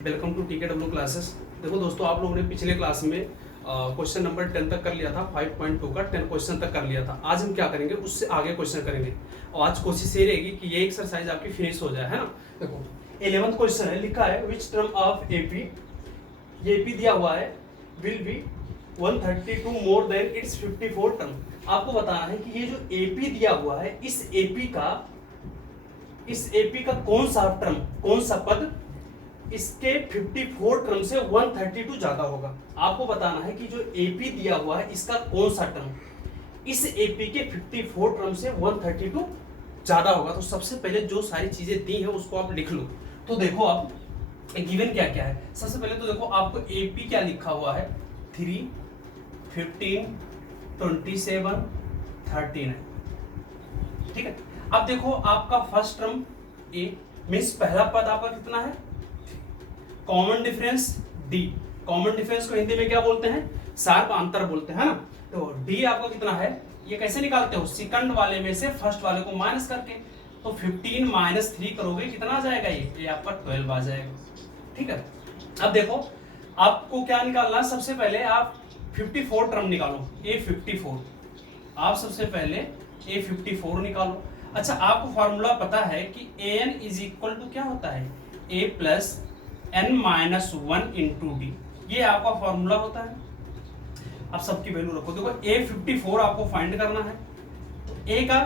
Welcome to TKW classes. देखो दोस्तों, आप लोगों ने पिछले क्लास में क्वेश्चन नंबर 10 तक कर लिया था, 5.2 का 10 क्वेश्चन तक कर लिया था। आज हम क्या करेंगे, उससे आगे क्वेश्चन करेंगे और आज कोशिश ये रहेगी कि ये एक्सरसाइज आपकी फिनिश हो जाए, है ना। देखो 11th क्वेश्चन है, लिखा है विच टर्म ऑफ एपी, ये एपी दिया हुआ है, will be 132 more than it's 54 term. आपको बताना है कि ये जो एपी दिया हुआ है, इस एपी का कौन सा टर्म, कौन सा पद इसके 54 टर्म से 132 ज्यादा होगा। आपको बताना है कि जो एपी दिया हुआ है इसका कौन सा टर्म इस एपी के 54 टर्म से 132 ज्यादा होगा। तो सबसे पहले जो सारी चीजें दी हैं उसको आप लिख लो। तो देखो आप गिवन क्या क्या है। सबसे पहले तो देखो आपको एपी क्या लिखा हुआ है, 3, 15, 27, 13 है, ठीक है। अब देखो आपका फर्स्ट टर्म ए मीन्स पहला पद आपका कितना है, common difference D. Common difference को हिंदी में क्या बोलते हैं, शार्प अंतर बोलते हैं ना। तो डी आपका कितना है, ये कैसे निकालते हो, सेकंड वाले में से फर्स्ट वाले को माइनस करके। तो 15 माइनस 3 करोगे कितना आ जाएगा, ये आपका 12 आ जाएगा, ठीक है। अब देखो आपको क्या निकालना है, सबसे पहले आप 54 टर्म निकालो, A54। आप सबसे पहले A54 निकालो। अच्छा, आपको फॉर्मूला पता है कि an इज इक्वल टू क्या होता है, a plus n-1 into D, ये आपका फॉर्मूला होता है। अब सबकी वैल्यू रखो। देखो A54 आपको फाइंड करना है। तो a का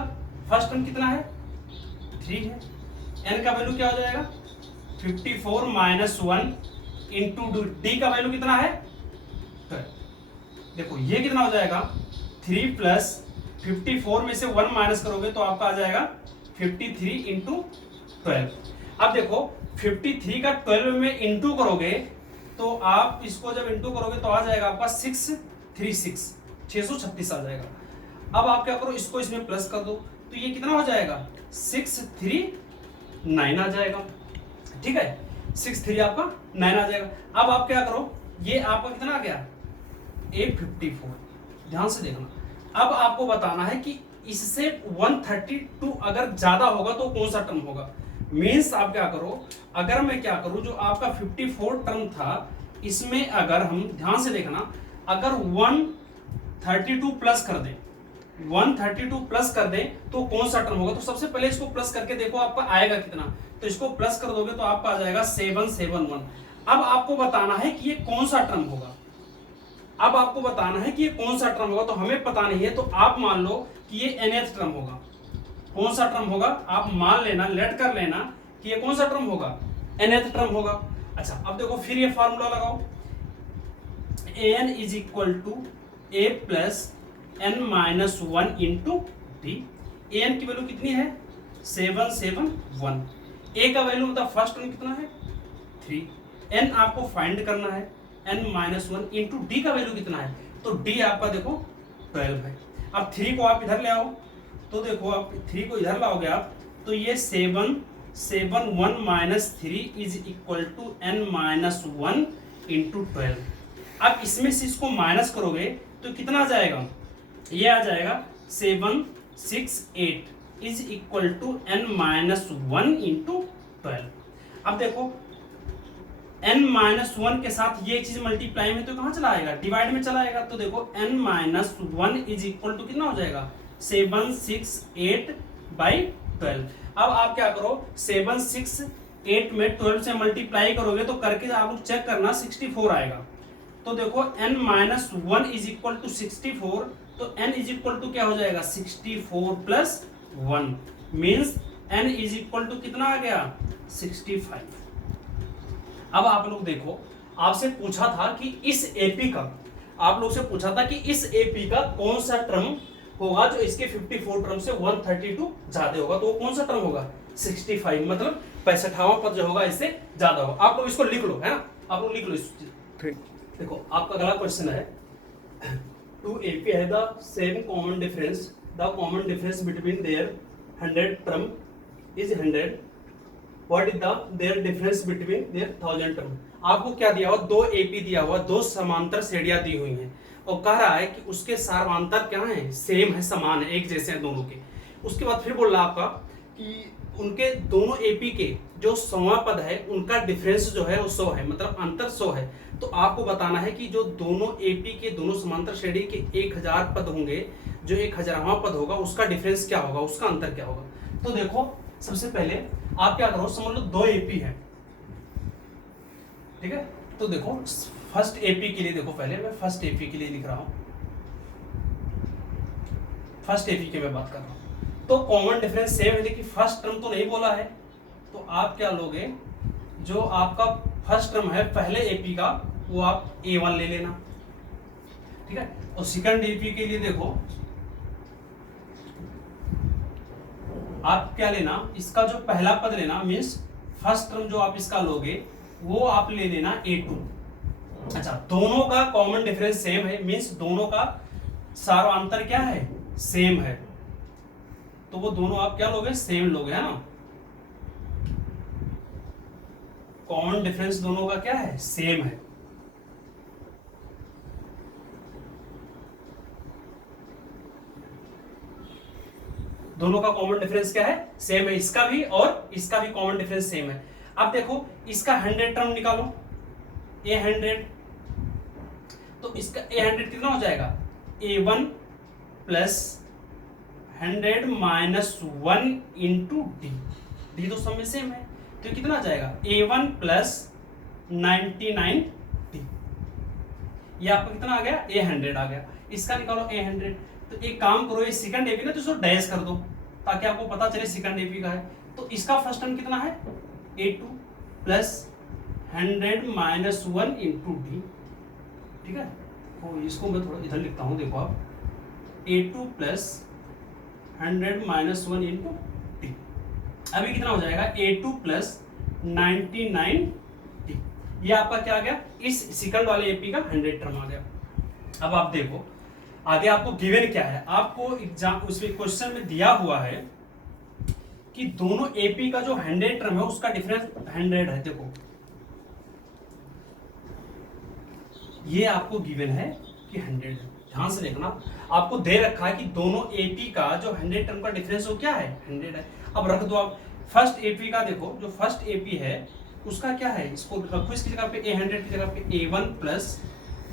फर्स्ट टर्म कितना है, 3 है। n का वैल्यू क्या हो जाएगा, 54 माइनस 1 इंटू डी का वैल्यू कितना है, 12। देखो ये कितना हो जाएगा, 3 प्लस 54 में से 1 माइनस करोगे तो आपका आ जाएगा 53 इंटू 12। अब देखो 53 का 12 में इंटू करोगे तो आप इसको जब इंटू करोगे तो आ जाएगा आपका 636 आ जाएगा। अब आप क्या करो, इसको इसमें प्लस कर दो तो ये कितना हो जाएगा, 639 आ जाएगा, ठीक है। 63 आपका 9 आ जाएगा। अब आप क्या करो, ये आपका कितना आ गया, A54। ध्यान से देखना। अब आपको बताना है कि इससे 132 अगर ज्यादा होगा तो कौन सा टर्म होगा। मीन्स आप क्या करो, अगर मैं क्या करूं, जो आपका 54 टर्म था इसमें अगर हम ध्यान से देखना, अगर 132 प्लस कर दें, 132 प्लस कर दें तो कौन सा टर्म होगा। तो सबसे पहले इसको प्लस करके देखो आपका आएगा कितना, तो इसको प्लस कर दोगे तो आपका आ जाएगा 771। अब आपको बताना है कि ये कौन सा टर्म होगा। अब आपको बताना है कि ये कौन सा टर्म होगा, तो हमें पता नहीं है, तो आप मान लो कि ये nth टर्म होगा। कौन सा टर्म होगा, आप मान लेना, लेट कर लेना कि ये कौन सा टर्म होगा, nth टर्म होगा। अच्छा, अब देखो फिर ये फार्मूला लगाओ, an is equal to a plus n-1 into D. an की वैल्यू कितनी है, 771। a का वैल्यू मतलब फर्स्ट टर्म कितना है, 3। n आपको फाइंड करना है, n-1 इंटू डी का वैल्यू कितना है, तो d आपका देखो 12 है। अब 3 को आप इधर ले आओ, तो देखो आप 3 को इधर लाओगे आप, तो ये 771 minus 3 is equal to n-1 into 12। अब इसमें से इसको माइनस करोगे तो कितना आ जाएगा, ये आ जाएगा 768 is equal to n-1 into 12। अब देखो n-1 के साथ ये चीज मल्टीप्लाई में तो कहां चला आएगा, डिवाइड में चला आएगा। तो देखो n-1 इज इक्वल टू कितना हो जाएगा, 768 बाई 12। अब आप क्या करो, 768 में 12 से मल्टीप्लाई करोगे तो करके आप चेक करना 64 आएगा। तो देखो n-1 इज इक्वल टू 64, तो n इज इक्वल टू क्या हो जाएगा, 64 plus 1 means n is equal to कितना आ गया, 65। अब आप लोग देखो, आपसे पूछा था कि इस एपी का, आप लोग से पूछा था कि इस एपी का कौन सा टर्म होगा जो इसके 54 टर्म से 132 ज्यादा होगा। तो वो कौन सा टर्म होगा, 65, मतलब 65वां पद जो होगा इससे ज्यादा होगा। आप लोग इसको लिख लो, है ना, आप लोग लिख लो इस चीज। देखो आपका अगला क्वेश्चन है, टू एपी है the same common difference, the common difference between their 100 term is 100, what is the their difference between their 1000 term. आपको क्या दिया हुआ, 2 एपी दिया हुआ, 2 समांतर श्रेणियां दी हुई हैं और कह रहा है कि उसके सार्वधातुक क्या है, सेम है, समान है, एक जैसे हैं दोनों के। उसके बाद फिर बोल रहा आपका कि उनके दोनों एपी के जो 100वां पद है उनका डिफरेंस जो है वो 100 है, मतलब अंतर 100 है। तो आपको बताना है कि जो दोनों एपी के दोनों समांतर श्रेणी के 1000 पद होंगे, जो 1000वां पद होगा उसका डिफरेंस क्या होगा, उसका अंतर क्या होगा। तो देखो सबसे पहले आप क्या करो, समझ लो 2 एपी है, ठीक है। तो देखो फर्स्ट एपी के लिए, देखो पहले मैं फर्स्ट एपी के लिए लिख रहा हूं, फर्स्ट एपी की मैं बात कर रहा हूं। तो कॉमन डिफरेंस सेम है, लेकिन फर्स्ट टर्म तो नहीं बोला है, तो आप क्या लोगे, जो आपका फर्स्ट टर्म है पहले एपी का वो आप A1 ले लेना, ठीक है। और सेकंड एपी के लिए देखो आप क्या लेना, इसका जो पहला पद लेना, मीन्स फर्स्ट टर्म जो आप इसका लोगे वो आप ले लेना A2। अच्छा, दोनों का कॉमन डिफरेंस सेम है, मीन्स दोनों का सारांतर क्या है, सेम है, तो वो दोनों आप क्या लोगे, सेम लोगे, है ना। कॉमन डिफरेंस दोनों का क्या है, सेम है। दोनों का कॉमन डिफरेंस क्या है, सेम है, इसका भी और इसका भी कॉमन डिफरेंस सेम है। अब देखो इसका 100 टर्म निकालो, A100, तो इसका A100 कितना हो जाएगा, A1 plus 100 minus 1 into D तो सब में सेम है, तो कितना आ जाएगा, A1 प्लस 99 डी, ये आपका कितना आ गया, A100 आ गया। इसका निकालो A100, तो एक काम करो, ये सेकंड एपी ना तो इसको डैश कर दो ताकि आपको पता चले सेकंड एपी का है। तो इसका फर्स्ट टर्म कितना है, A2 plus 100 minus 1 into d, ठीक है। तो इसको मैं थोड़ा इधर लिखता हूं, देखो आप A2 plus 100 minus 1 into D, अभी कितना हो जाएगा, A2 प्लस 99 डी, ये आपका क्या आ गया, इस सेकंड वाले एपी का 100 टर्म आ गया। अब आप देखो आगे आपको गिवन क्या है, आपको एग्जाम उसमें क्वेश्चन में दिया हुआ है कि दोनों एपी का जो 100 टर्म है उसका डिफरेंस 100 है। देखो ये आपको गिवन है कि 100 है, ध्यान से देखना, आपको दे रखा है कि दोनों एपी का जो 100 टर्म का डिफरेंस वो क्या है, 100 है। अब रख दो आप फर्स्ट एपी का, देखो जो फर्स्ट एपी है उसका क्या है, इसको रखो इसकी जगह पे A100 की जगह पे A1 प्लस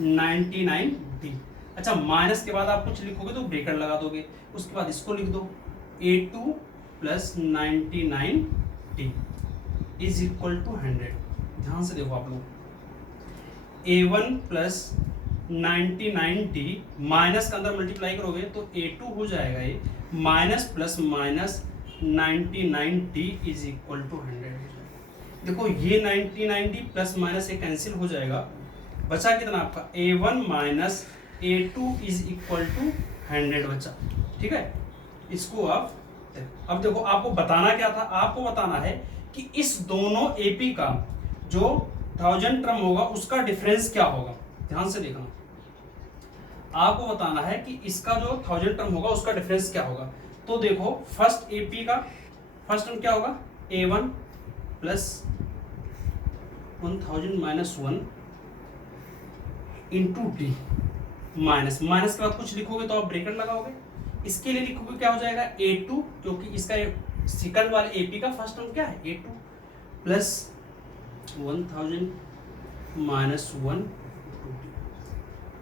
99 डी। अच्छा, माइनस के बाद आप कुछ लिखोगे तो ब्रैकेट लगा दोगे, उसके बाद इसको लिख दो A2 plus 99 D is equal to 100। ध्यान से देखो आप लोग, A1 प्लस 99 डी माइनस के अंदर मल्टीप्लाई करोगे तो A2 हो जाएगा ये, minus plus minus 99 D is equal to 100। देखो ये 99 डी प्लस माइनस ये कैंसिल हो जाएगा, बचा कितना आपका A1 minus A2 is equal to 100 बचा, ठीक है। इसको आप अब देखो आपको बताना क्या था, आपको बताना है कि इस दोनों एपी का जो 1000 टर्म होगा उसका डिफरेंस क्या होगा। ध्यान से देखना, आपको बताना है कि इसका जो 1000 टर्म होगा उसका डिफरेंस क्या होगा। तो देखो फर्स्ट एपी का फर्स्ट टर्म क्या होगा, A1 plus 1000 minus 1 into D, minus minus के बाद कुछ लिखोगे तो आप ब्रैकेट लगाओगे, इसके लिए लिखोगे क्या हो जाएगा A2, क्योंकि इसका सेकंड वाले एपी का फर्स्ट टर्म क्या है A2 प्लस 1000 माइनस 1।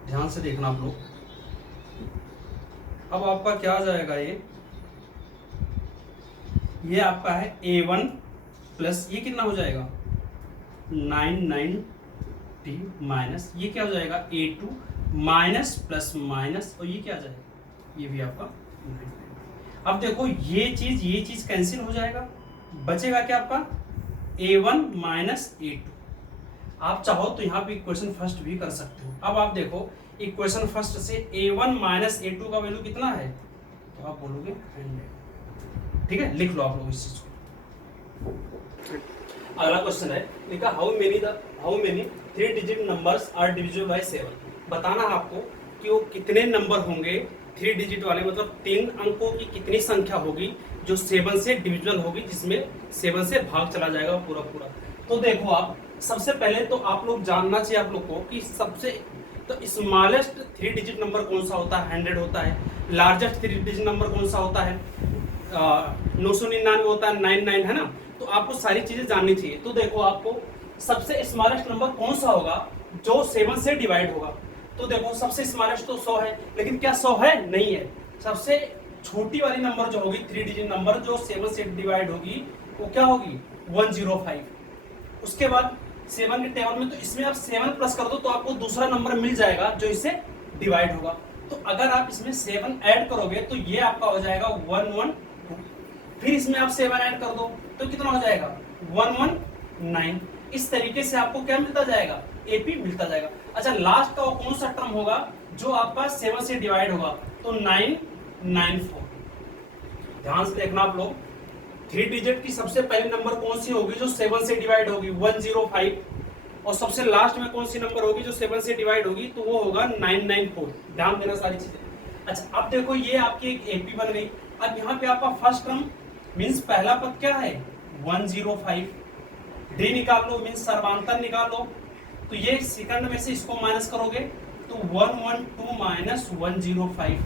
ध्यान से देखना आप लोग, अब आपका क्या आ जाएगा, ये आपका है A1 प्लस ये कितना हो जाएगा 99 माइनस ये क्या हो जाएगा A2 माइनस प्लस माइनस, और ये क्या आ जाएगा, ये भी आपका 99। अब देखो ये चीज कैंसिल हो जाएगा, बचेगा क्या आपका A1 माइनस A2। आप चाहो तो यहाँ पे इक्वेशन फर्स्ट भी कर सकते हो। अब आप देखो इक्वेशन फर्स्ट से A1 माइनस A2 का वैल्यू कितना है, तो आप बोलोगे 100, ठीक है। लिख लो आप लोग इस चीज को। अगला क्वेश्चन है, लिखा how many 3 digit numbers are divisible by 7। बताना है आपको कि वो कितने नंबर होंगे 3 डिजिट वाले, मतलब 3 अंकों की कितनी संख्या होगी जो 7 से डिविजिबल होगी, जिसमें 7 से भाग चला जाएगा पूरा पूरा। तो देखो आप सबसे पहले तो आप लोग जानना चाहिए आप लोग को कि सबसे तो स्मॉलेस्ट 3 डिजिट नंबर कौन सा होता है, 100 होता है। लार्जेस्ट 3 डिजिट नंबर कौन सा होता है, 999 होता है, 99 है ना, तो आपको सारी चीजें जाननी चाहिए। तो देखो आपको सबसे स्मॉलेस्ट नंबर कौन सा होगा जो 7 से डिवाइड होगा। तो देखो सबसे स्मॉलेस्ट तो 100 है, लेकिन क्या 100 है? नहीं है। सबसे छोटी वाली नंबर जो होगी 3 डिजिट नंबर जो 7 से डिवाइड होगी वो क्या होगी? 105। उसके बाद 7 के टेबल में तो इसमें आप 7 प्लस कर दो तो आपको दूसरा नंबर मिल जाएगा जो इससे डिवाइड होगा। तो अगर आप इसमें 7 ऐड करोगे तो ये आपका हो जाएगा 112। फिर इसमें आप 7 ऐड कर दो तो कितना हो जाएगा? 119। इस तरीके से आपको क्या मिलता जाएगा? एपी मिलता जाएगा। अच्छा, लास्ट का कौन सा टर्म होगा जो आपका 7 से डिवाइड होगा? तो 994। ध्यान से देखना आप लोग, 3 डिजिट की सबसे पहली नंबर कौन सी होगी जो 7 से डिवाइड होगी? 105। और सबसे लास्ट में कौन सी नंबर होगी जो 7 से डिवाइड होगी? तो वो होगा 994। ध्यान देना सारी चीजें। अच्छा, अब देखो ये आपकी एक एपी बन गई। अब यहाँ पे आपका फर्स्ट टर्म मीन्स पहला पद क्या है? 105। डी निकाल लो मीन्स सर्वांतर निकाल लो। तो ये सेकंड में से इसको माइनस करोगे तो 112 माइनस 105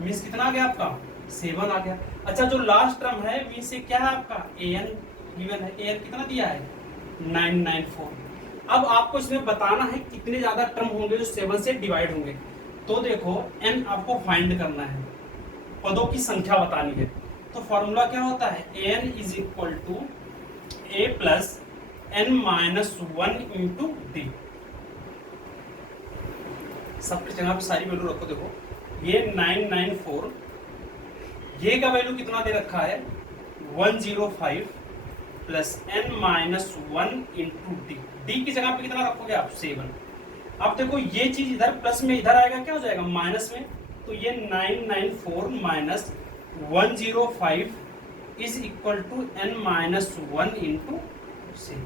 मीन्स कितना आ गया आपका? 7 आ गया। अच्छा, जो लास्ट टर्म है मीन्स ये क्या है आपका? एन गिवन है। एन कितना दिया है? 994। अब आपको इसमें बताना है कितने ज्यादा टर्म होंगे जो 7 से डिवाइड होंगे। तो देखो एन आपको फाइंड करना है, पदों की संख्या बतानी है। तो फॉर्मूला क्या होता है? N is equal to A plus N minus 1 into D. सबकी जगह पे सारी वैल्यू रखो। देखो ये 994, ये का वैल्यू कितना दे रखा है? 105 plus N minus 1 into D. D की जगह पे कितना रखोगे आप? 7। अब देखो ये चीज इधर प्लस में इधर आएगा, क्या हो जाएगा? माइनस में। तो ये 994 minus 105 is equal to N minus 1 into 7।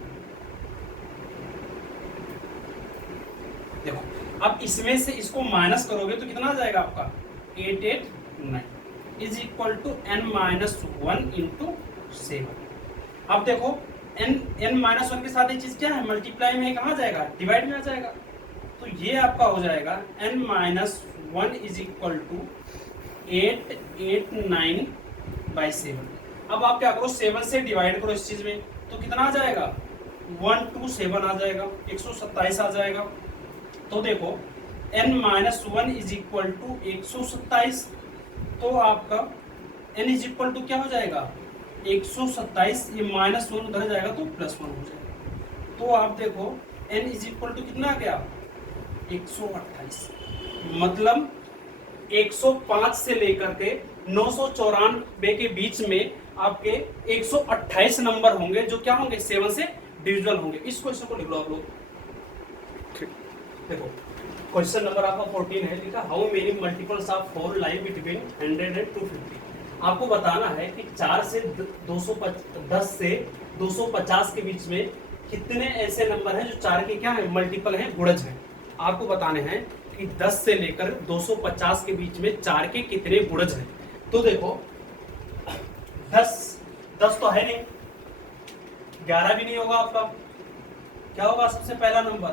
देखो अब इसमें से इसको माइनस करोगे तो कितना आ जाएगा आपका? 889 is equal to N minus 1 into 7। अब देखो एन माइनस 1 के साथ ये चीज क्या है? मल्टीप्लाई में कहाँ जाएगा? डिवाइड में आ जाएगा। तो ये आपका हो जाएगा N minus 1 is equal to 889 by 7। अब आप क्या करो? 7 से डिवाइड करो इस चीज में तो कितना आ जाएगा? 127 आ जाएगा, 127 आ जाएगा। तो देखो n minus 1 is equal to 127। तो आपका n इज इक्वल टू क्या हो जाएगा? 127। ये माइनस 1 उधर जाएगा तो प्लस 1 हो जाएगा। तो आप देखो n इज इक्वल टू कितना आ गया? 128। मतलब 105 से लेकर के 994 के बीच में आपके 128 नंबर होंगे जो क्या होंगे? 7 से डिविजिबल होंगे। इस क्वेश्चन को लिख लो आप लोग। देखो क्वेश्चन नंबर आपका 14 है, लिखा how many multiples of 4 lie between 100 and 250। आपको बताना है कि 4 से 10 से 250 के बीच में कितने ऐसे नंबर हैं जो 4 के क्या है? मल्टीपल हैं, गुणज हैं। आपको बताने हैं कि 10 से लेकर 250 के बीच में 4 के कितने गुणज हैं। तो देखो 10 तो है नहीं, 11 भी नहीं होगा आपका। क्या होगा सबसे पहला नंबर?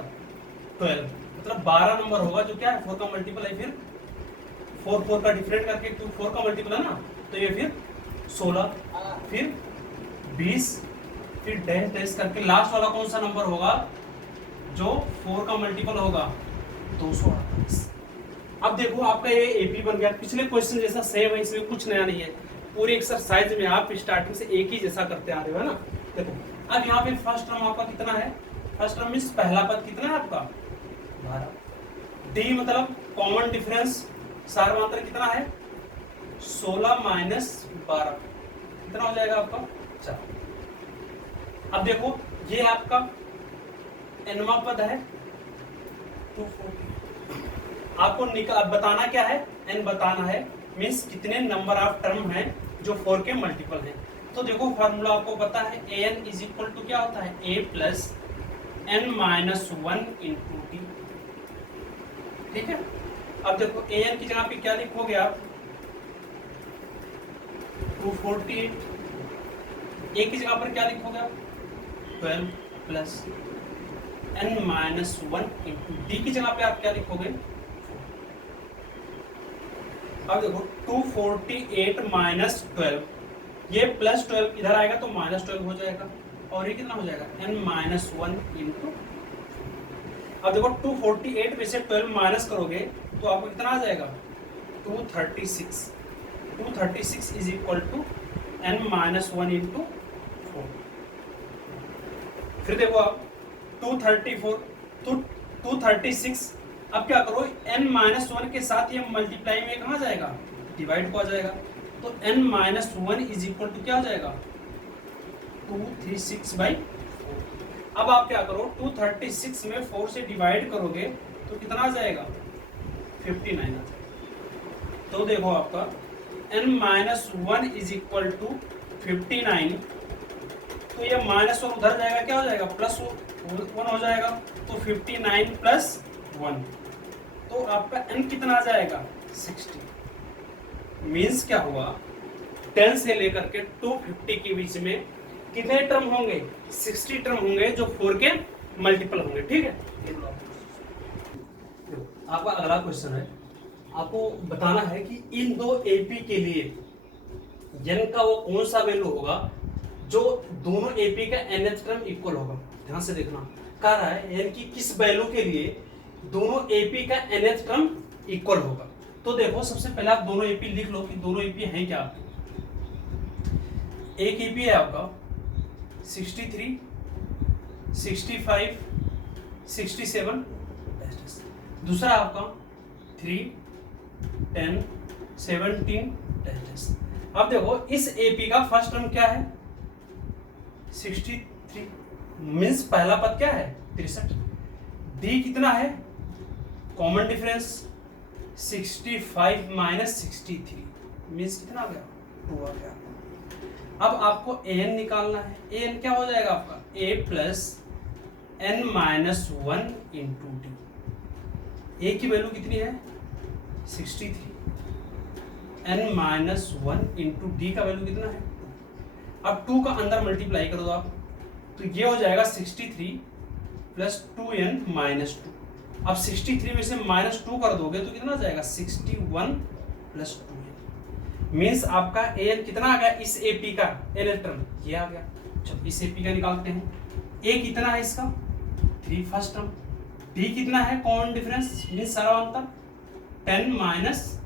12। मतलब 12 नंबर होगा जो क्या है? 4 का मल्टीपल है। फिर 4 का डिफरेंट करके, क्यों 4 का मल्टीपल है ना, तो ये फिर 16, फिर 20, फिर डैश डैश करके लास्ट वाला कौन सा नंबर होगा जो 4 का मल्टीपल होगा? 248। अब देखो आपका ये एपी बन गया। पिछले क्वेश्चन जैसा सेम है, इसमें कुछ नया नहीं है। पूरी एक्सरसाइज में आप स्टार्टिंग से एक ही जैसा करते आ रहे हो, है ना। देखो अब यहाँ पे फर्स्ट टर्म आपका कितना है? फर्स्ट टर्म मीन्स पहला पद कितना है आपका? 12। डी मतलब कॉमन डिफरेंस, सार्वमात्र कितना है? 16 माइनस 12 कितना हो जाएगा आपका? 4। अब देखो ये आपका एनवा पद है 240। आपको बताना क्या है? एन बताना है, मीन्स कितने नंबर ऑफ टर्म हैं जो 4 के मल्टीपल हैं। तो देखो फॉर्मूला आपको पता है, एन इज इक्वल टू क्या होता है? A plus N minus 1 into d. ठीक है। अब देखो ए एन की जगह पे क्या लिखोगे आप? 248। ए की जगह पर क्या लिखोगे आप? 12 plus N minus 1 into D की जगह पे आप क्या लिखोगे? अब देखो 248 माइनस 12 ये +12 इधर आएगा तो -12 हो जाएगा, और ये कितना हो जाएगा n-1 इंटू, अब देखो 248 में से 12 माइनस करोगे तो आपको कितना आ जाएगा 236 is equal to n-1 into 4। फिर देखो आप 236, अब क्या करो n-1 के साथ ये मल्टीप्लाई में कहाँ जाएगा, डिवाइड को आ जाएगा, तो n-1 इज इक्वल टू क्या हो जाएगा 236/4। अब आप क्या करो 236 में 4 से डिवाइड करोगे तो कितना आ जाएगा 59 आ जाएगा। तो देखो आपका n-1 इज इक्वल टू 59, तो ये -1 उधर जाएगा, क्या हो जाएगा +1 हो जाएगा, तो 59 + 1, तो आपका n कितना आ जाएगा 60। मीन्स क्या हुआ 10 से लेकर के 250 के बीच में कितने टर्म होंगे 60 टर्म होंगे जो 4 के मल्टीपल होंगे। ठीक है, आपका अगला क्वेश्चन है, आपको बताना है कि इन दो एपी के लिए n का वो कौन सा वैल्यू होगा जो दोनों एपी का nth टर्म इक्वल होगा। ध्यान से देखना, कह रहा है n की किस वैल्यू के लिए दोनों एपी का nth टर्म इक्वल होगा। तो देखो सबसे पहले आप दोनों एपी लिख लो कि दोनों एपी हैं क्या। एक एपी है आपका 63, 65, 67, दूसरा आपका 3, 10, 17। अब देखो इस एपी का फर्स्ट टर्म क्या है 63, मीन्स पहला पद क्या है 63। डी कितना है कॉमन डिफरेंस 65 - 63, मीन्स कितना आ गया 2 आ गया। अब आपको an निकालना है, an क्या हो जाएगा आपका a + n-1 into D. a की वैल्यू कितनी है 63, n-1 इंटू डी का वैल्यू कितना है 2। अब 2 का अंदर मल्टीप्लाई कर दो आप, तो ये हो जाएगा 63 + 2n - 2। अब 63 में से -2 कर दोगे तो कितना आ जाएगा 61 + 2n, मीन्स आपका an कितना आ गया इस एपी का nth टर्म ये आ गया। चलो इस एपी का निकालते हैं, a कितना है इसका 3 फर्स्ट टर्म, d कितना है कॉमन डिफरेंस मीन्स सारा अंतर 10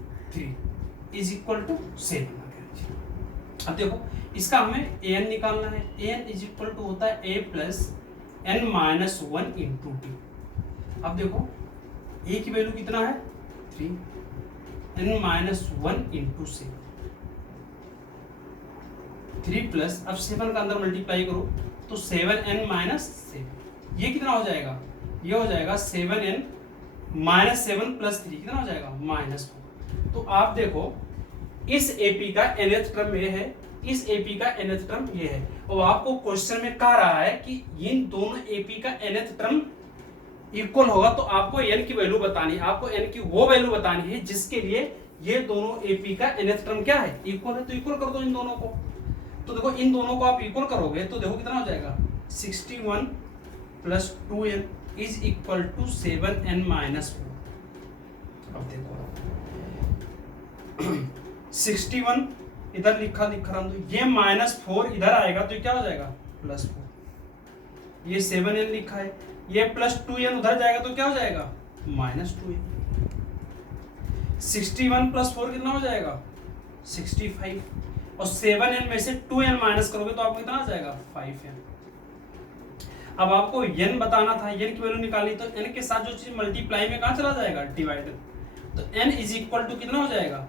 - 3 इज इक्वल टू 7 आ गया। अब देखो इसका हमें an निकालना है, an इज इक्वल टू होता है a + n-1 इंटू डी। अब देखो a की वैल्यू कितना है 3, n-1 इंटू 7, 3 प्लस, अब 7 का अंदर मल्टीप्लाई करो तो 7n - 7, ये कितना हो जाएगा ये हो जाएगा 7n - 7 + 3 कितना हो जाएगा -4। तो आप देखो इस एपी का nth टर्म ये है, इस एपी का nth टर्म ये है, और आपको क्वेश्चन में कह रहा है कि इन दोनों एपी का nth टर्म इक्वल होगा, तो आपको n की वैल्यू बतानी है, आपको n की वो वैल्यू बतानी है जिसके लिए ये दोनों एपी का nth टर्म क्या है इक्वल है। तो इक्वल कर दो इन दोनों को, तो देखो इन दोनों को आप इक्वल करोगे तो देखो कितना हो जाएगा 61 + 2n is equal to 7n - 4। अब देखो 61 इधर लिखा रहा हूं, ये -4 इधर आएगा तो क्या हो जाएगा +4, ये 7n लिखा है, ये +2n उधर जाएगा तो क्या हो जाएगा -2n। 61 + 4 कितना हो जाएगा 65, और 7n में से 2n माइनस करोगे तो आपको कितना आ जाएगा 5n। अब आपको n बताना था, n की वैल्यू निकाली, तो n के साथ जो चीज मल्टीप्लाई में कहाँ चला जाएगा डिवाइडर, तो n इज इक्वल टू कितना हो जाएगा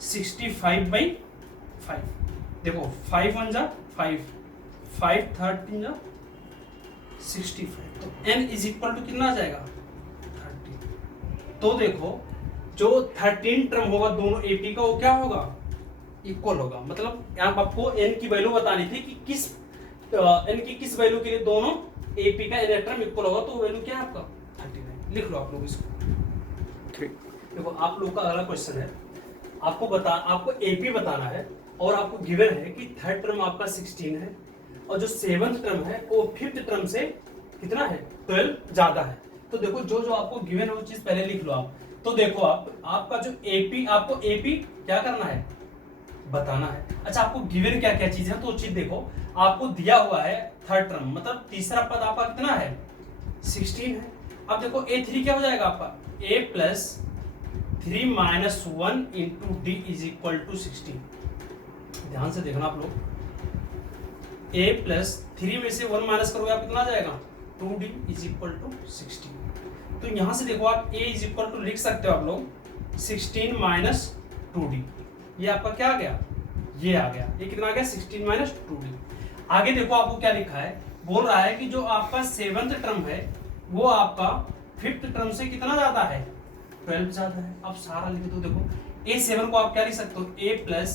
65/5। देखो 5 1 जा 5, 5 13 जा 65, तो n इज इक्वल टू कितना आ जाएगा 30। तो देखो जो 13 टर्म होगा दोनों एपी का वो क्या होगा इक्वल होगा, मतलब यहाँ आपको n की वैल्यू बतानी थी कि n की किस वैल्यू के लिए दोनों एपी का n टर्म इक्वल होगा, तो वैल्यू क्या है आपका 39। लिख लो आप लोग इसको। देखो आप लोग का अगला क्वेश्चन है, आपको एपी बताना है और आपको गिवन है कि थर्ड टर्म आपका 16 है और जो सेवंथ टर्म है वो फिफ्थ टर्म से कितना है 12 ज्यादा है। तो देखो जो जो आपको गिवन है वो चीज पहले लिख लो आप। तो देखो आपका जो एपी, आपको एपी क्या करना है, बताना है। अच्छा, आपको गिवन क्या क्या चीज है, तो चीज देखो, आपको दिया हुआ है थर्ड टर्म, मतलब तीसरा पद आपका कितना है, 16 है। अब देखो A3 क्या हो जाएगा आपका, A plus 3 minus 1 into D is equal to 16। ध्यान से देखना आप लोग, A प्लस 3 में से 1 माइनस करोगे आप कितना आ जाएगा, 2D इज इक्वल टू 16। तो यहां से देखो आप A इज इक्वल टू लिख सकते हो आप लोग 16 माइनस 2D। ये आपका क्या आ गया, ये आ गया, ये कितना आ गया, 16 माइनस 2D। आगे देखो आपको क्या लिखा है, बोल रहा है कि जो आपका 7th टर्म है वो आपका 5th टर्म से कितना ज्यादा है, 12 ज्यादा है। अब सारा लिख दो, देखो A7 को आप क्या लिख सकते हो, A plus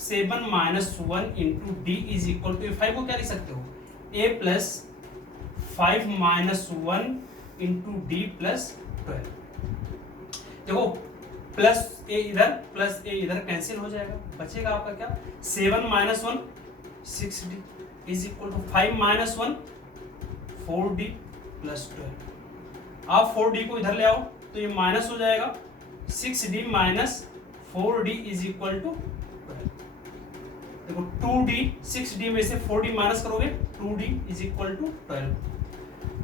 7 minus 1 into D is equal to, 5 को क्या लिख सकते हो, A plus 5 minus 1 into D plus 12। देखो प्लस ए इधर प्लस ए इधर कैंसिल हो जाएगा, बचेगा आपका क्या, 7 minus 1 6D is equal to 5 minus 1 4D plus 12। आप 4D को इधर ले आओ तो ये माइनस हो जाएगा, 6D minus 4D is equal to 12। देखो 2D 6D में से 4D माइनस करोगे 2D इज इक्वल टू 12।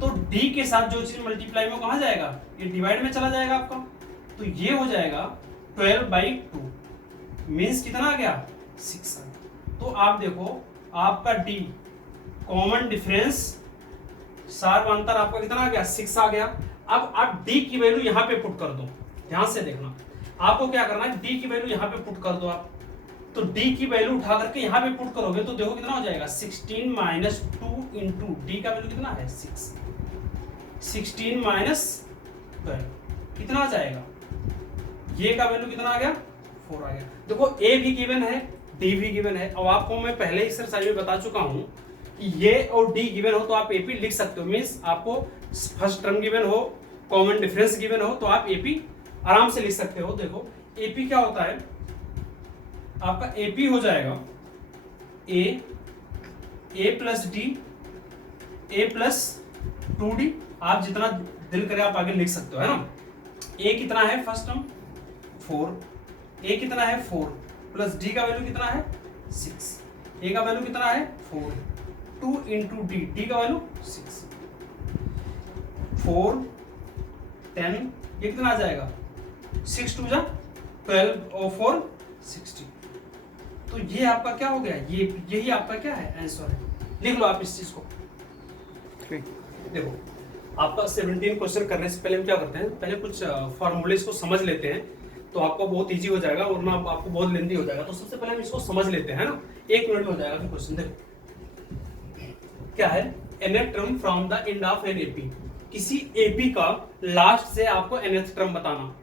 तो D के साथ जो चीज मल्टीप्लाई में कहाँ जाएगा, ये डिवाइड में चला जाएगा आपका, तो ये हो जाएगा 12/2 मीन्स कितना आ गया, 6 आ गया। तो आप देखो आपका D कॉमन डिफरेंस सार अंतर आपका कितना आ गया, 6 आ गया। अब आप D की वैल्यू यहाँ पे पुट कर दो, ध्यान से देखना, आपको क्या करना है, D की वैल्यू यहाँ पे पुट कर दो आप, तो D की वैल्यू उठा करके यहाँ पे पुट करोगे तो देखो कितना हो जाएगा, 16 माइनस 2 इंटू डी का वैल्यू कितना है, 6, 16 माइनस 12 कितना आ जाएगा, ये का वैल्यू कितना आ गया, 4 आ गया। देखो A भी गिवन है, D भी गिवन है। अब आपको मैं पहले एक्सरसाइज में बता चुका हूं कि ये और D गिवन हो तो आप AP लिख सकते हो, मींस आपको फर्स्ट टर्म गिवन हो, कॉमन डिफरेंस गिवन हो तो आप AP आराम से लिख सकते हो। देखो AP क्या होता है, आपका AP हो जाएगा A plus D A plus 2D, आप जितना दिल करे आप आगे लिख सकते हो, है ना। A कितना है फर्स्ट टर्म 4, A कितना है 4 प्लस D का वैल्यू कितना है 6, A का वैल्यू कितना है 4, 2 इंटू डी, डी का वैल्यू 6, 4 10, ये कितना आ जाएगा 6 2 जा 12 और 4 60। तो ये आपका क्या हो गया, ये यही आपका क्या है आंसर है, लिख लो आप इस चीज को। देखो आपका 17 क्वेश्चन करने से पहले हम क्या करते हैं, पहले कुछ फॉर्मूलेस को समझ लेते हैं तो आपको बहुत इजी हो जाएगा, वरना आपको बहुत लेंदी हो जाएगा। तो सबसे पहले हम इसको समझ लेते हैं ना, 1 मिनट में हो जाएगा फिर क्वेश्चन। देखो क्या है, nth term from the end of an AP, किसी एपी का लास्ट से आपको nth टर्म बताना।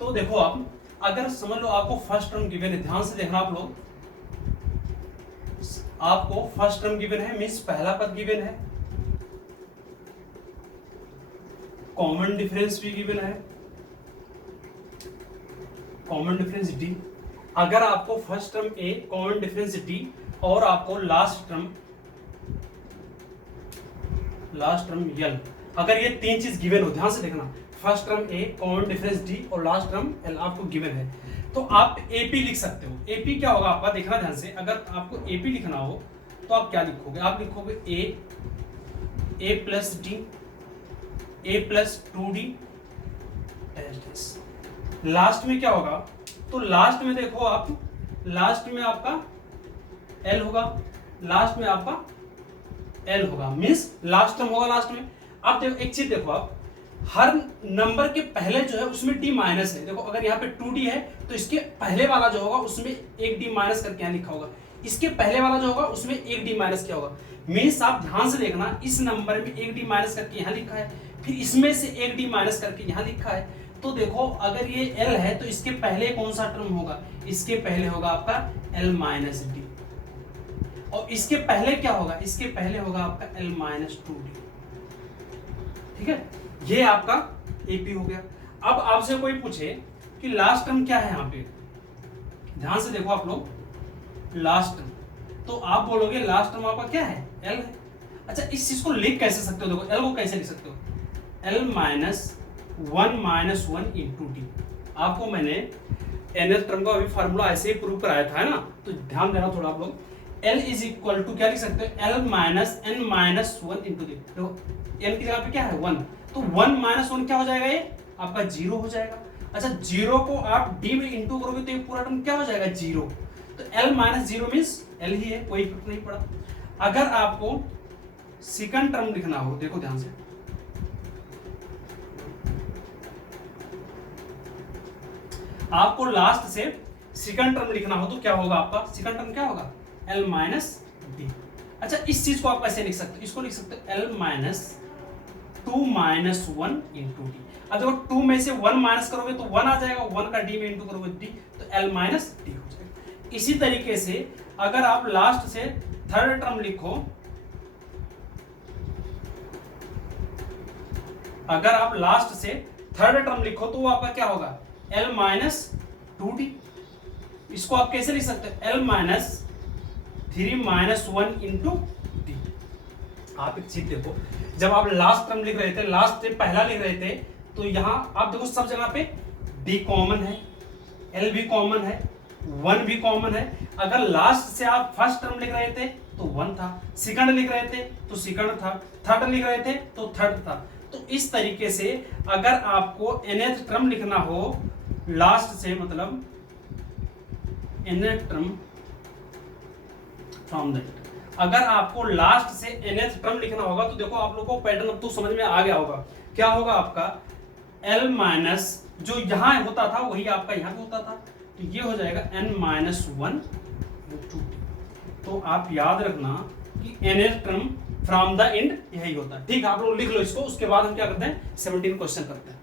तो देखो आप अगर समझ लो आपको फर्स्ट टर्म गिवन है, ध्यान से देखना आप लोग, आपको फर्स्ट टर्म गिवन है मींस पहला पद गिवन है, कॉमन डिफरेंस भी गिवन है, कॉमन डिफरेंस डी। अगर आपको फर्स्ट टर्म ए, कॉमन डिफरेंस डी और आपको लास्ट टर्म यल, अगर ये 3 चीज गिवन हो, ध्यान से देखना, फर्स्ट टर्म ए, कॉमन डिफरेंस डी और लास्ट टर्म एल आपको गिवन है, तो आप एपी लिख सकते हो। एपी क्या होगा आपका, देखना ध्यान से, अगर आपको एपी लिखना हो तो आप क्या लिखोगे, आप लिखोगे ए प्लस डी, ए प्लस 2D, लास्ट में क्या होगा, तो लास्ट में देखो आप, लास्ट में आपका L होगा, लास्ट में आपका L होगा, मींस लास्ट टर्म होगा लास्ट में। अब देखो एक चीज देखो आप, हर नंबर के पहले जो है उसमें D माइनस है। देखो अगर यहाँ पे 2D है तो इसके पहले वाला जो होगा उसमें 1D माइनस करके यहाँ लिखा होगा, इसके पहले वाला जो होगा उसमें 1D माइनस क्या होगा, मींस आप ध्यान से देखना, इस नंबर में 1D माइनस करके यहाँ लिखा है, फिर इसमें से 1D माइनस करके यहाँ लिखा है। तो देखो अगर ये L है तो इसके पहले कौन सा टर्म होगा, इसके पहले होगा आपका L माइनस डी, और इसके पहले क्या होगा, इसके पहले होगा आपका L माइनस 2D। ठीक है, ये आपका AP हो गया। अब आपसे कोई पूछे कि लास्ट टर्म क्या है, यहाँ पे ध्यान से देखो आप लोग, लास्ट टर्म, तो आप बोलोगे लास्ट टर्म आपका क्या है, L है। अच्छा इस चीज को लिख कैसे सकते हो, देखो L को कैसे लिख सकते हो, L minus 1 minus 1 into D. आपको मैंने nth टर्म का अभी फार्मूला ऐसे ही प्रूव कराया था, है ना, तो ध्यान देना थोड़ा आप लोग। L इज इक्वल टू क्या लिख सकते हो, L minus n minus 1 into D. तो n की जगह पे क्या है 1, तो 1 माइनस 1 क्या हो जाएगा, ये आपका 0 हो जाएगा। अच्छा 0 को आप d में इंटू करोगे तो ये पूरा टर्म क्या हो जाएगा 0, तो L माइनस 0 मीन्स L ही है, कोई इफेक्ट नहीं पड़ा। अगर आपको सेकंड टर्म लिखना हो, देखो ध्यान से, आपको लास्ट से सेकंड टर्म लिखना हो तो क्या होगा, आपका सेकंड टर्म क्या होगा L माइनस डी। अच्छा इस चीज को आप ऐसे लिख सकते हो, इसको लिख सकते हो L minus 2 minus 1 into D. अब देखो 2 में से 1 माइनस करोगे तो 1 आ जाएगा, 1 का d में इंटू करोगे d, तो L माइनस डी हो जाएगा। इसी तरीके से अगर आप लास्ट से थर्ड टर्म लिखो, अगर आप लास्ट से थर्ड टर्म लिखो तो वो आपका क्या होगा L माइनस 2d। इसको आप कैसे लिख सकते हो, L minus 3 minus 1 into D. आप एक चीज देखो, जब आप लास्ट टर्म लिख रहे थे, लास्ट से पहला लिख रहे थे, तो यहां आप देखो सब जगह पे d कॉमन है, L भी कॉमन है, 1 भी कॉमन है। अगर लास्ट से आप फर्स्ट टर्म लिख रहे थे तो 1 था, सेकंड लिख रहे थे तो सेकंड था, थर्ड लिख रहे थे तो थर्ड था। तो इस तरीके से अगर आपको nth टर्म लिखना हो लास्ट से, मतलब nth टर्म फ्रॉम दैट, अगर आपको लास्ट से nth टर्म लिखना होगा तो देखो आप लोगों को पैटर्न अब तो समझ में आ गया होगा। क्या होगा आपका L माइनस, जो यहां होता था वही आपका यहां पे होता था, तो ये हो जाएगा n माइनस 1 इंटू। तो आप याद रखना कि nth term from the end यही होता है। ठीक है, आप लोग लिख लो इसको, उसके बाद हम क्या करते हैं 17 क्वेश्चन करते हैं।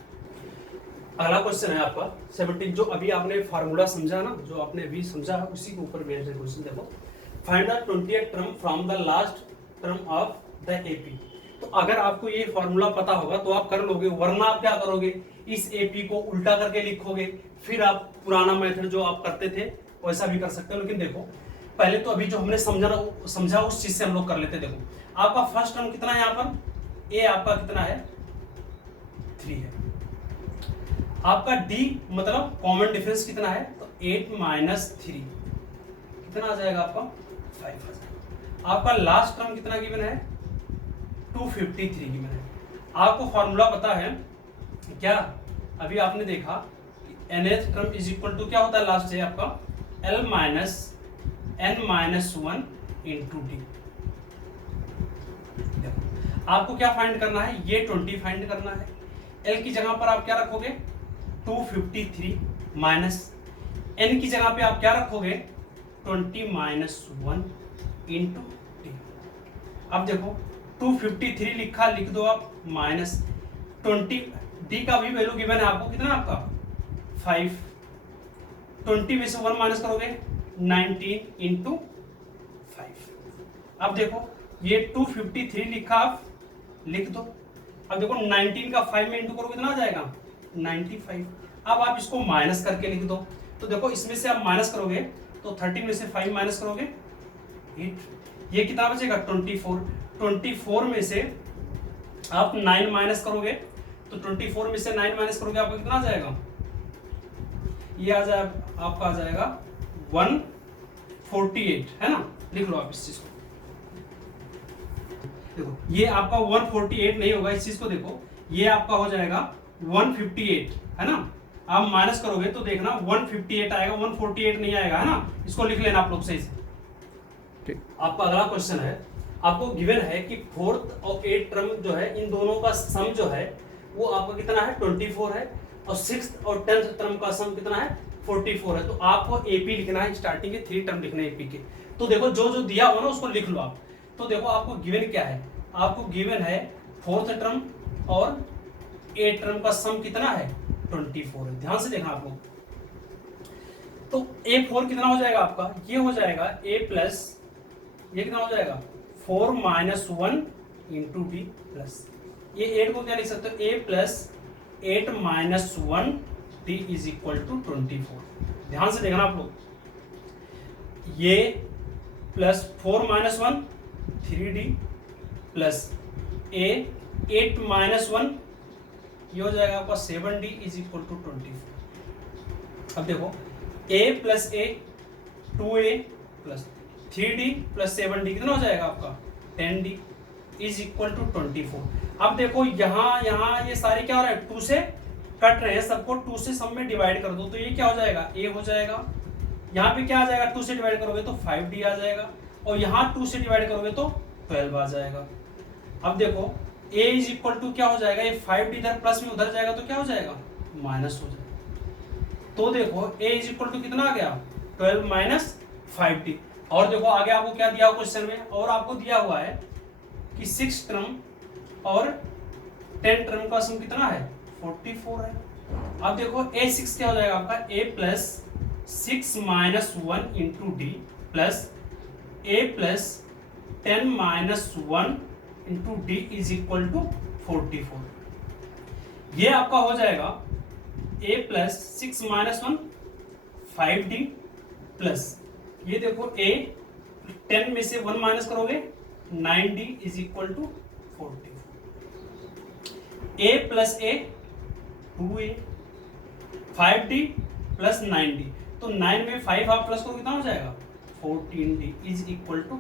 अगला क्वेश्चन है आपका 17, जो अभी आपने फार्मूला समझा ना, जो आपने अभी समझा है उसी के ऊपर बेस्ड है क्वेश्चन। देखो, find the 20th term from the last term of the AP. तो अगर आपको ये फार्मूला पता होगा तो आप कर लोगे, वरना आप क्या करोगे, इस एपी को उल्टा करके लिखोगे, फिर आप पुराना मेथड जो आप करते थे वैसा भी कर सकते हो। लेकिन देखो पहले तो अभी जो हमने समझा उस चीज से हम लोग कर लेते। देखो आपका फर्स्ट टर्म कितना है, यहाँ पर ए आपका कितना है 3 है, आपका डी मतलब कॉमन डिफरेंस कितना है, तो 8 माइनस 3 कितना आ जाएगा आपका 5 आ जाएगा। आपका लास्ट टर्म कितना गिवन है 253 गिवन है। आपको फॉर्मूला पता है क्या, अभी आपने देखा nth term is equal to क्या होता है लास्ट से आपका L minus n minus 1 into D. आपको क्या फाइंड करना है, ये 20 फाइंड करना है। L की जगह पर आप क्या रखोगे 253 माइनस n की जगह पे आप क्या रखोगे 20 माइनस 1 इंटू डी। अब देखो 253 लिखा, लिख दो आप माइनस 20, डी का भी वैल्यू गिवन है आपको कितना, आपका 5, 20 में से 1 माइनस करोगे 19 इंटू 5। अब देखो ये 253 लिखा, आप लिख दो। अब देखो 19 का 5 में इंटू करोगे कितना आ जाएगा 95। अब आप इसको माइनस करके लिख दो, तो देखो इसमें से आप माइनस करोगे तो 13 में से 5 माइनस करोगे 8, ये कितना बचेगा 24। 24 में से आप 9 माइनस करोगे तो 24 में से 9 माइनस करोगे आपका कितना आ जाएगा, ये आ जाएगा आपका आ जाएगा 148, है ना। लिख लो आप इस चीज को, देखो ये आपका 148 नहीं होगा, इस चीज को देखो ये आपका हो जाएगा 158, है ना। आप माइनस करोगे तो देखना 158 आएगा, 148 नहीं आएगा, है ना। इसको लिख लेना आप लोग सही से। आपका अगला क्वेश्चन है, आपको गिवन है कि 4th और 8th टर्म जो है इन दोनों का सम जो है वो आपका कितना है 24 है, और 6th और 10th टर्म का सम कितना है 44 है। तो आपको एपी लिखना है, स्टार्टिंग के 3 टर्म लिखने हैं एपी के। तो देखो जो जो दिया हो ना उसको लिख लो आप। तो देखो आपको गिवन क्या है, आपको गिवन है 4th टर्म और 8th टर्म का सम कितना है 24 है। ध्यान से देखना आप लोग, तो A4 कितना हो जाएगा आपका, ये हो जाएगा A प्लस, ये कितना हो जाएगा 4 माइनस 1 इंटू डी प्लस, ये 8 को क्या लिख सकते हो A plus 8 minus 1 D is equal to 24। ध्यान से देखना आप लोग, ये plus 4 minus 1 3D plus A 8 minus 1 ये हो जाएगा आपका 7d इज इक्वल टू 24। अब देखो a plus A 2a plus 3d plus 7d कितना हो जाएगा आपका 10d इज इक्वल टू 24। अब देखो यहाँ ये सारे क्या हो रहा है 2 से कट रहे हैं, सबको 2 से सब में डिवाइड कर दो तो ये क्या हो जाएगा a हो जाएगा। यहाँ पे क्या आ जाएगा 2 से डिवाइड करोगे तो 5d आ जाएगा और यहाँ 2 से डिवाइड करोगे तो 12 आ जाएगा। अब देखो a इज इक्वल टू क्या हो जाएगा, ये 5d इधर प्लस में उधर जाएगा तो क्या हो जाएगा माइनस हो जाएगा। तो देखो a इज इक्वल टू कितना आ गया 12 माइनस 5d। और देखो आगे आपको क्या दिया हुआ क्वेश्चन में, और आपको दिया हुआ है कि 6 टर्म और 10 टर्म का सम कितना है 44 है। अब देखो a6 क्या हो जाएगा आपका a plus 6 minus 1 into D plus a plus 10 minus 1 into D is equal to 44। ये आपका हो जाएगा a plus 6 minus 1 5d plus ये देखो a 10 में से 1 माइनस करोगे 9d is equal to 44। a प्लस a 2a 5d plus 9d तो 9 में 5 आप प्लस करो कितना हो जाएगा 14d इज इक्वल टू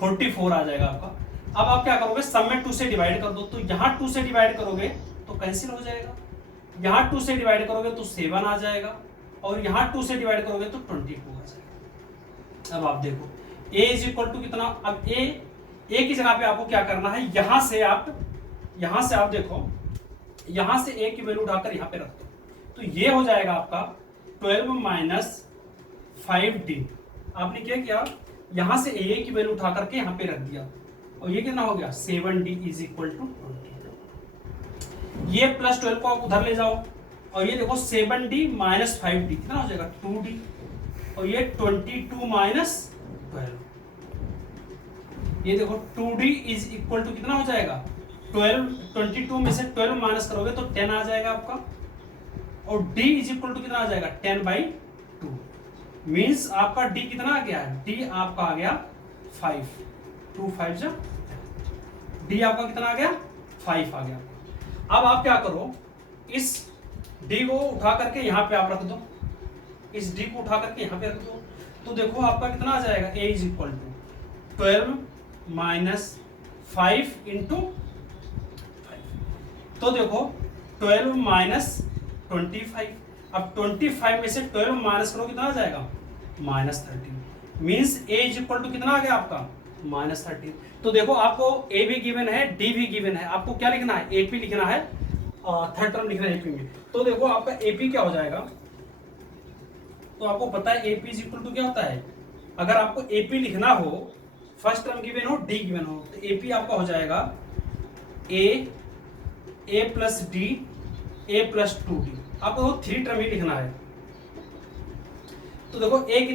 44 आ जाएगा आपका। अब आप क्या करोगे सब में 2 से डिवाइड कर दो तो यहाँ 2 से डिवाइड करोगे तो कैंसिल हो जाएगा, यहाँ 2 से डिवाइड करोगे तो 7 आ जाएगा और यहाँ 2 से डिवाइड करोगे तो 22 आ जाएगा। अब आप देखो a इज इक्वल टू कितना, अब a की जगह पे आपको क्या करना है, यहाँ से आप देखो यहाँ से a की वैल्यू उठाकर यहाँ पे रख दो तो ये हो जाएगा आपका 12 माइनस 5d। आपने क्या किया यहाँ से a की वैल्यू उठा करके यहाँ पे रख दिया और ये कितना हो गया 7d इज इक्वल टू 20। ये प्लस 12 को आप उधर ले जाओ और ये देखो 7d माइनस 5d कितना हो जाएगा 2d और ये 22 माइनस 12 ये देखो 2d इज इक्वल टू कितना हो जाएगा 22 में से 12 माइनस करोगे तो 10 आ जाएगा आपका और d इज इक्वल टू कितना आ जाएगा 10/2 मीन्स आपका d कितना आ गया, d आपका आ गया 5 2 5 जा d आपका कितना आ गया 5 आ गया। अब आप क्या करो इस d को उठा करके यहाँ पे आप रख दो, इस d को उठा करके यहाँ पे रख दो तो देखो आपका कितना आ जाएगा a is equal to 12 minus 5 into 5 तो देखो 12 माइनस 25। अब 25 में से 12 माइनस करो कितना आ जाएगा minus 13 means a is equal to कितना आ गया आपका माइनस 13। तो देखो आपको a भी गिवन है d भी गिवन है, आपको क्या लिखना है ap लिखना है, थर्ड टर्म लिखना है ap में। तो देखो आपका ap क्या हो जाएगा, तो आपको पता है ap इज इक्वल टू क्या होता है, अगर आपको ap लिखना हो फर्स्ट टर्म गिवन हो d गिवन हो तो ap आपका हो जाएगा a plus d a plus 2d। आपको 3 टर्म ही लिखना है तो देखो a कितना